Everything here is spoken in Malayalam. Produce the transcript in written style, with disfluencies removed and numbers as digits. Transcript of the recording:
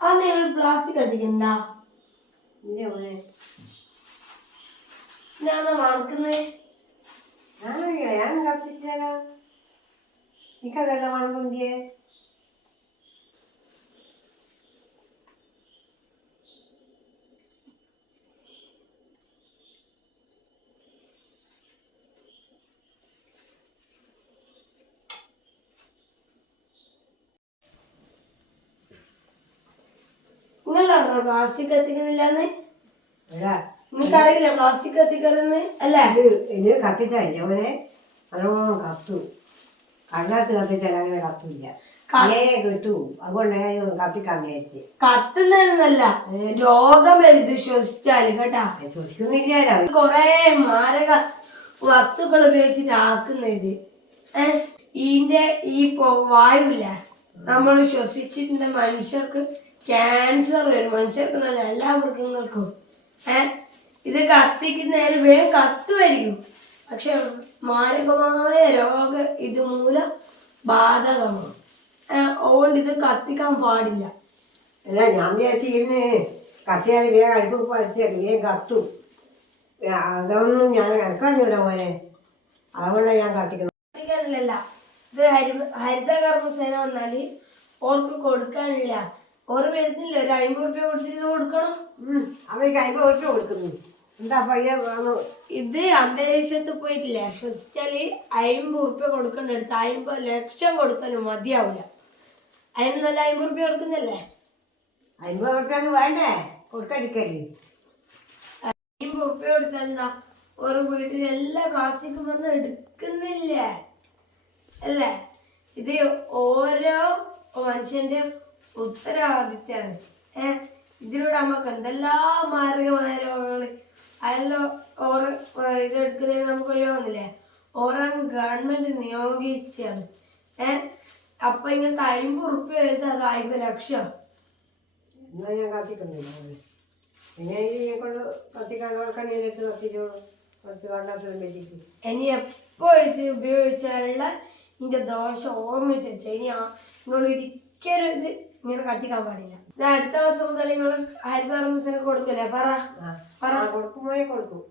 ആ നിങ്ങൾ പ്ലാസ്റ്റിക് കത്തിക്കണ്ട. ഞാൻ മണക്കുന്നേ ഞാൻ കത്തിച്ചാലോ എനിക്കതല്ല മണക്കൊന്തിയേ. നിങ്ങളാണോ പ്ലാസ്റ്റിക് കത്തിക്കുന്നില്ലാന്ന്? നിങ്ങൾക്കറിയില്ല പ്ലാസ്റ്റിക് കത്തിക്കലെന്ന് അല്ലേ? ഇത് കത്തിച്ചല്ലേ അവനെ നല്ലോണം കത്തു. കണ്ണാത്ത് കത്തിച്ചാൽ അങ്ങനെ കത്തില്ല, കിട്ടൂ. അതുകൊണ്ട് കത്തിക്കാൻ വിചാരിച്ച്. കത്തുന്നല്ല, രോഗം വരുത് ശ്വസിച്ചാല് കേട്ടാ. ശ്വസിക്കുന്നില്ല, കൊറേ മാരക വസ്തുക്കൾ ഉപയോഗിച്ചിട്ട് ആക്കുന്നത്. ഇതിന്റെ ഈ വായുല്ല നമ്മൾ ശ്വസിച്ചിട്ടുണ്ട് മനുഷ്യർക്ക് ക്യാൻസർ വരും. മനുഷ്യർക്ക് നല്ല എല്ലാ മൃഗങ്ങൾക്കും. ഇത് കത്തിക്കുന്നതിന് വേഗം കത്തുമായിരിക്കും, പക്ഷെ മാരകമായ രോഗം ഇത് മൂലം ബാധകമാണ്. അതുകൊണ്ട് ഇത് കത്തിക്കാൻ പാടില്ല. അല്ല ഞാൻ വിചാരിച്ചിരുന്ന് കത്തിയാൽ വേഗം അടുപ്പ് പഠിച്ച വേഗം കത്തും. അതൊന്നും ഞാൻ കണക്കറിഞ്ഞൂടാ മോനെ, അതുകൊണ്ടാണ് ഞാൻ കത്തിക്കുന്നത്. കത്തിക്കാനില്ല, ഇത് ഹരിത കർമ്മസേന വന്നാല് ഓർക്ക് കൊടുക്കാനില്ല. ഓർ വരുന്നില്ല, ഒരു 50 രൂപ കൊടുത്തിട്ട് കൊടുക്കണം. അവർക്ക് 50 രൂപ കൊടുക്കുന്നു. എന്താ ഇത് അന്തരീക്ഷത്തിൽ പോയിട്ടില്ല, ശ്വസിച്ചാല് 50 രൂപ കൊടുക്കണ്ടെടുത്ത് 50 ലക്ഷം കൊടുത്താലും മതിയാവില്ല. അതിന് നല്ല 50 രൂപ കൊടുക്കുന്നല്ലേ? 50 രൂപ വേണ്ടേ കൊടുക്കടിക്കല്ലേ? 50 രൂപ കൊടുത്താൽ എന്താ ഒരു വീട്ടിൽ എല്ലാ പ്ലാസ്റ്റിക്കും വന്ന് എടുക്കുന്നില്ലേ അല്ലേ? ഇത് ഓരോ മനുഷ്യന്റെ ഉത്തരവാദിത്താണ്. ഇതിലൂടെ നമുക്ക് എന്തെല്ലാം മാരകമായ രോഗങ്ങള് അതെല്ലാം ഓരോ ഇതെടുക്കുന്നതിന് നമുക്ക് ഒഴിവാകുന്നില്ലേ? ഓരോ ഗവൺമെന്റ് നിയോഗിച്ചാണ്. അപ്പൊ ഇങ്ങനത്തെ 50 രൂപ എഴുതാ, അത് 50 ലക്ഷം. എന്നാ ഞാൻ കത്തിക്കുന്നില്ല. പിന്നെ കൊണ്ട് കത്തിക്കാണ്ട് കത്തിച്ചോളൂ. ഇനി എപ്പോ ഇത് ഉപയോഗിച്ചാലുള്ള ഇതിന്റെ ദോഷം ഓർമ്മിച്ച് വെച്ചാൽ ഇനി നിങ്ങൾ ഒരിക്കലും ഇത് ഇങ്ങനെ കത്തിക്കാൻ പാടില്ല. അടുത്ത മാസം മുതൽ നിങ്ങൾ ഹരിത കർമ്മസേന കൊടുക്കല്ലേ? പറ കൊടുക്കും.